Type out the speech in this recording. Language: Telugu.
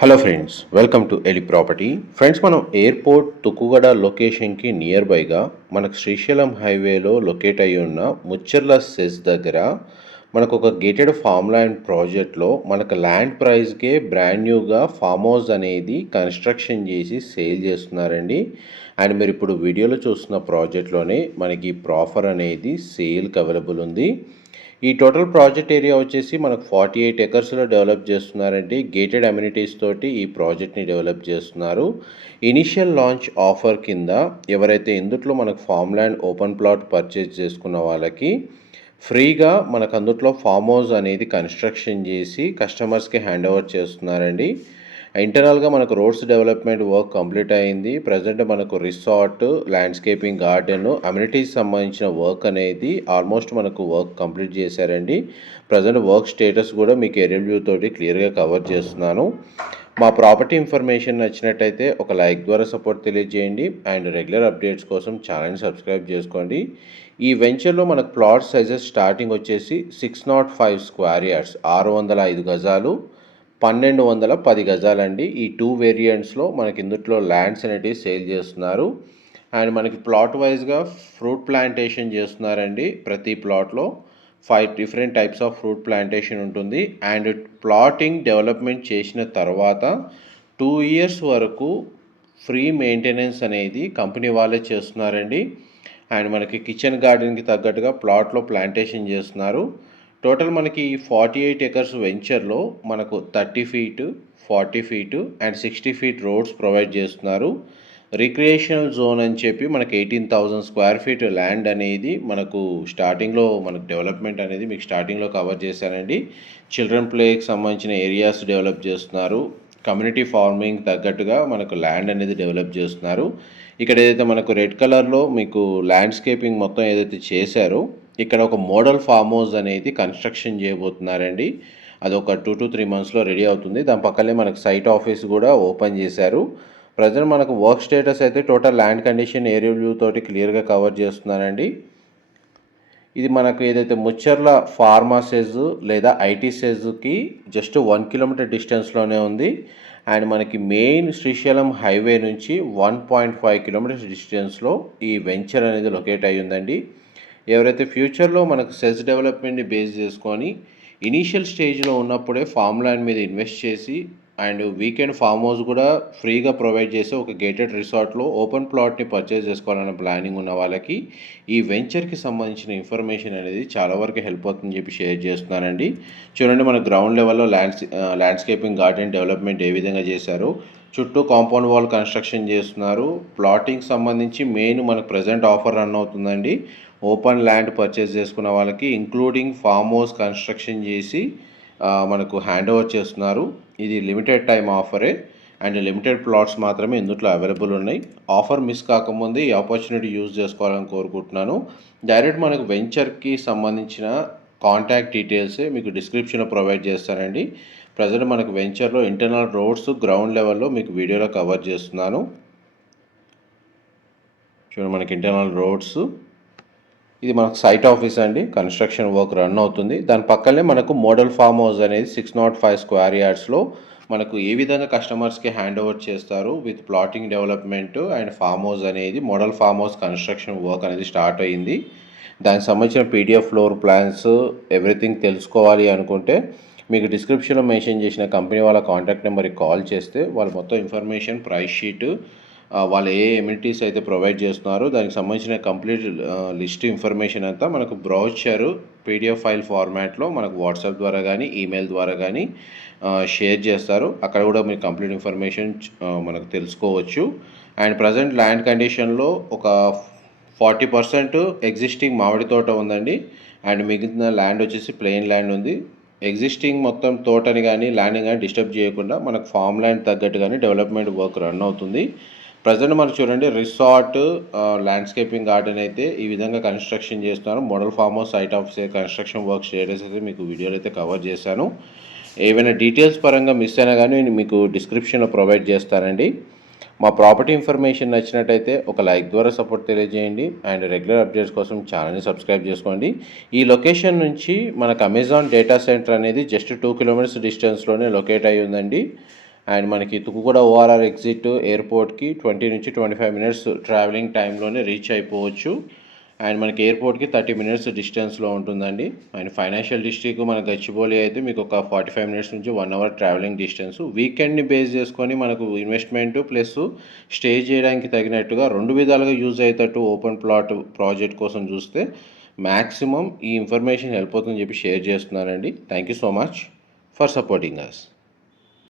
హలో ఫ్రెండ్స్, వెల్కమ్ టు ఎలి ప్రాపర్టీ. ఫ్రెండ్స్, మనం ఎయిర్పోర్ట్ తుక్కుగడ లొకేషన్కి నియర్ బైగా మనకు శ్రీశైలం హైవేలో లొకేట్ అయి ఉన్న ముచ్చర్ల సెస్ దగ్గర మనకు ఒక గేటెడ్ ఫామ్ ల్యాండ్ ప్రాజెక్ట్లో మనకు ల్యాండ్ ప్రైస్కే బ్రాండ్ న్యూగా ఫామ్ హౌస్ అనేది కన్స్ట్రక్షన్ చేసి సేల్ చేస్తున్నారండి. అండ్ మీరు ఇప్పుడు వీడియోలో చూస్తున్న ప్రాజెక్ట్లోనే మనకి ప్రాఫర్ అనేది సేల్కి అవైలబుల్ ఉంది. ఈ టోటల్ ప్రాజెక్ట్ ఏరియా వచ్చేసి మనకు 48 ఎకర్స్లో డెవలప్ చేస్తున్నారండి. గేటెడ్ అమ్యూనిటీస్ తోటి ఈ ప్రాజెక్ట్ని డెవలప్ చేస్తున్నారు. ఇనిషియల్ లాంచ్ ఆఫర్ కింద ఎవరైతే ఇందుట్లో మనకు farm land open plot purchase చేసుకున్న వాళ్ళకి ఫ్రీగా మనకు అందుట్లో ఫామ్ హౌస్ అనేది కన్స్ట్రక్షన్ చేసి కస్టమర్స్కి హ్యాండ్ ఓవర్ చేస్తున్నారండి. ఇంటర్నల్గా మనకు రోడ్స్ డెవలప్మెంట్ వర్క్ కంప్లీట్ అయింది. ప్రజెంట్ మనకు రిసార్ట్, ల్యాండ్స్కేపింగ్, గార్డెన్, అమ్యూనిటీస్ సంబంధించిన వర్క్ అనేది ఆల్మోస్ట్ మనకు వర్క్ కంప్లీట్ చేశారండి. ప్రజెంట్ వర్క్ స్టేటస్ కూడా మీకు ఏరియల్ వ్యూ తోటి క్లియర్గా కవర్ చేస్తున్నాను. మా ప్రాపర్టీ ఇన్ఫర్మేషన్ నచ్చినట్టయితే ఒక లైక్ ద్వారా సపోర్ట్ తెలియజేయండి. అండ్ రెగ్యులర్ అప్డేట్స్ కోసం ఛానల్ని సబ్స్క్రైబ్ చేసుకోండి. ఈ వెంచర్లో మనకు ప్లాట్ సైజెస్ స్టార్టింగ్ వచ్చేసి 605 స్క్వేర్ యార్డ్స్, 605 గజాలు, 1210 గజాలండి. ఈ 2 వేరియంట్స్లో మనకి ఇందుట్లో ల్యాండ్స్ అనేటివి సేల్ చేస్తున్నారు. అండ్ మనకి ప్లాట్ వైజ్గా ఫ్రూట్ ప్లాంటేషన్ చేస్తున్నారండి. ప్రతి ప్లాట్లో 5 different types of fruit plantation ఉంటుంది. అండ్ ప్లాటింగ్ డెవలప్మెంట్ చేసిన తర్వాత 2 ఇయర్స్ వరకు ఫ్రీ మెయింటెనెన్స్ అనేది కంపెనీ వాళ్ళే చేస్తున్నారండి. అండ్ మనకి కిచెన్ గార్డెన్కి తగ్గట్టుగా ప్లాట్లో ప్లాంటేషన్ చేస్తున్నారు. టోటల్ మనకి 48 ఎకర్స్ వెంచర్లో మనకు 30 feet, 40 feet and 60 feet roads provide చేస్తున్నారు. రిక్రియేషనల్ జోన్ అని చెప్పి మనకి 18,000 స్క్వేర్ ఫీట్ ల్యాండ్ అనేది మనకు స్టార్టింగ్లో మనకు డెవలప్మెంట్ అనేది మీకు స్టార్టింగ్లో కవర్ చేశారండి. చిల్డ్రన్ ప్లేకి సంబంధించిన ఏరియాస్ డెవలప్ చేస్తున్నారు. కమ్యూనిటీ ఫార్మింగ్ తగ్గట్టుగా మనకు ల్యాండ్ అనేది డెవలప్ చేస్తున్నారు. ఇక్కడ ఏదైతే మనకు రెడ్ కలర్లో మీకు ల్యాండ్స్కేపింగ్ మొత్తం ఏదైతే చేశారో ఇక్కడ ఒక మోడల్ ఫామ్ హౌస్ అనేది కన్స్ట్రక్షన్ చేయబోతున్నారండి. అది ఒక 2 to 3 మంత్స్లో రెడీ అవుతుంది. దాని పక్కనే మనకు సైట్ ఆఫీస్ కూడా ఓపెన్ చేశారు. ప్రజెంట్ మనకు వర్క్ స్టేటస్ అయితే total land condition aerial view తోటి క్లియర్గా కవర్ చేస్తున్నారండి. ఇది మనకు ఏదైతే ముచ్చర్ల ఫార్మా సెజ్ లేదా ఐటీ సెజ్కి జస్ట్ 1 కిలోమీటర్ డిస్టెన్స్లోనే ఉంది. అండ్ మనకి మెయిన్ శ్రీశైలం హైవే నుంచి 1.5 కిలోమీటర్స్ డిస్టెన్స్లో ఈ వెంచర్ అనేది లొకేట్ అయ్యి ఉందండి. ఎవరైతే ఫ్యూచర్లో మనకు సెజ్ డెవలప్మెంట్ని బేస్ చేసుకొని ఇనీషియల్ స్టేజ్లో ఉన్నప్పుడే ఫామ్ ల్యాండ్ మీద ఇన్వెస్ట్ చేసి అండ్ వీకెండ్ ఫామ్ హౌస్ కూడా ఫ్రీగా ప్రొవైడ్ చేసి ఒక గేటెడ్ రిసార్ట్లో ఓపెన్ ప్లాట్ని పర్చేస్ చేసుకోవాలన్న ప్లానింగ్ ఉన్న వాళ్ళకి ఈ వెంచర్కి సంబంధించిన ఇన్ఫర్మేషన్ అనేది చాలా వరకు హెల్ప్ అవుతుందని చెప్పి షేర్ చేస్తున్నానండి. చూడండి, మన గ్రౌండ్ లెవెల్లో ల్యాండ్స్కేపింగ్ గార్డెన్ డెవలప్మెంట్ ఏ విధంగా చేశారో, చుట్టూ కాంపౌండ్ వాల్ కన్స్ట్రక్షన్ చేస్తున్నారు. ప్లాటింగ్ సంబంధించి మెయిన్ మనకు ప్రజెంట్ ఆఫర్ రన్ అవుతుందండి. ఓపెన్ ల్యాండ్ పర్చేస్ చేసుకున్న వాళ్ళకి ఇంక్లూడింగ్ ఫామ్ హౌస్ కన్స్ట్రక్షన్ చేసి మనకు హ్యాండ్ ఓవర్ చేస్తున్నారు. ఇది లిమిటెడ్ టైం ఆఫరే అండ్ లిమిటెడ్ ప్లాట్స్ మాత్రమే ఇందులో అవైలబుల్ ఉన్నాయి. ఆఫర్ మిస్ కాకముందే ఈ ఆపర్చునిటీ యూజ్ చేసుకోవాలని కోరుకుంటున్నాను. డైరెక్ట్ మనకు వెంచర్కి సంబంధించిన కాంటాక్ట్ డీటెయిల్సే మీకు డిస్క్రిప్షన్లో ప్రొవైడ్ చేస్తానండి. ప్రజెంట్ మనకు వెంచర్లో ఇంటర్నల్ రోడ్స్ గ్రౌండ్ లెవెల్లో మీకు వీడియోలో కవర్ చేస్తున్నాను. చూడండి, మనకి ఇంటర్నల్ రోడ్స్, ఇది మనకు సైట్ ఆఫీస్ అండి. కన్స్ట్రక్షన్ వర్క్ రన్ అవుతుంది. దాని పక్కనే మనకు మోడల్ ఫామ్ హౌస్ అనేది 605 స్క్వేర్ యార్డ్స్లో మనకు ఏ విధంగా కస్టమర్స్కి హ్యాండ్ ఓవర్ చేస్తారు with plotting development and farm house అనేది model farm house construction work అనేది స్టార్ట్ అయ్యింది. దానికి సంబంధించిన పీడిఎఫ్ ఫ్లోర్ ప్లాన్స్ ఎవ్రీథింగ్ తెలుసుకోవాలి అనుకుంటే మీకు డిస్క్రిప్షన్లో మెన్షన్ చేసిన కంపెనీ వాళ్ళ కాంటాక్ట్ నెంబర్కి కాల్ చేస్తే వాళ్ళు మొత్తం ఇన్ఫర్మేషన్, ప్రైస్ షీట్, వాళ్ళు ఏ ఎమ్యూనిటీస్ అయితే ప్రొవైడ్ చేస్తున్నారో దానికి సంబంధించిన కంప్లీట్ లిస్ట్ ఇన్ఫర్మేషన్ అంతా మనకు బ్రౌచరు పీడిఎఫ్ ఫైల్ ఫార్మాట్లో మనకు వాట్సాప్ ద్వారా కానీ ఈమెయిల్ ద్వారా కానీ షేర్ చేస్తారు. అక్కడ కూడా మీరు కంప్లీట్ ఇన్ఫర్మేషన్ మనకు తెలుసుకోవచ్చు. అండ్ ప్రజెంట్ ల్యాండ్ కండిషన్లో ఒక 40% ఎగ్జిస్టింగ్ మామిడి తోట ఉందండి. అండ్ మిగిలిన ల్యాండ్ వచ్చేసి ప్లెయిన్ ల్యాండ్ ఉంది. ఎగ్జిస్టింగ్ మొత్తం తోటని కానీ ల్యాండ్ని కానీ డిస్టర్బ్ చేయకుండా మనకు ఫామ్ ల్యాండ్ తగ్గట్టు కానీ డెవలప్మెంట్ వర్క్ రన్ అవుతుంది. ప్రజెంట్ మనకు చూడండి, రిసార్ట్, ల్యాండ్స్కేపింగ్ గార్డెన్ అయితే ఈ విధంగా కన్స్ట్రక్షన్ చేస్తున్నారు. Model farm house site of construction work status అయితే మీకు వీడియోలో అయితే కవర్ చేశాను. ఏవైనా డీటెయిల్స్ పరంగా మిస్ అయినా కానీ మీకు డిస్క్రిప్షన్లో ప్రొవైడ్ చేస్తానండి. మా ప్రాపర్టీ ఇన్ఫర్మేషన్ నచ్చినట్టయితే ఒక లైక్ ద్వారా సపోర్ట్ తెలియజేయండి. అండ్ రెగ్యులర్ అప్డేట్స్ కోసం ఛానల్ని సబ్స్క్రైబ్ చేసుకోండి. ఈ లొకేషన్ నుంచి మనకు అమెజాన్ డేటా సెంటర్ అనేది జస్ట్ 2 కిలోమీటర్స్ డిస్టెన్స్లోనే లొకేట్ అయ్యి ఉందండి. అండ్ మనకి తుక్కుగూడ ఓఆర్ఆర్ ఎగ్జిట్ ఎయిర్పోర్ట్కి 20 నుంచి 25 మినిట్స్ ట్రావెలింగ్ టైంలోనే రీచ్ అయిపోవచ్చు. అండ్ మనకి ఎయిర్పోర్ట్కి 30 మినిట్స్ డిస్టెన్స్లో ఉంటుందండి. అండ్ ఫైనాన్షియల్ డిస్ట్రిక్ట్ మన గచ్చిబౌలి అయితే మీకు ఒక 45 మినిట్స్ నుంచి 1 అవర్ ట్రావెలింగ్ డిస్టెన్స్. వీకెండ్ని బేస్ చేసుకొని మనకు ఇన్వెస్ట్మెంట్ ప్లస్ స్టే చేయడానికి తగినట్టుగా 2 విధాలుగా యూజ్ అయ్యేటట్టు ఓపెన్ ప్లాట్ ప్రాజెక్ట్ కోసం చూస్తే మ్యాక్సిమం ఈ ఇన్ఫర్మేషన్ హెల్ప్ అవుతుందని చెప్పి షేర్ చేస్తున్నానండి. Thank you so much for supporting us.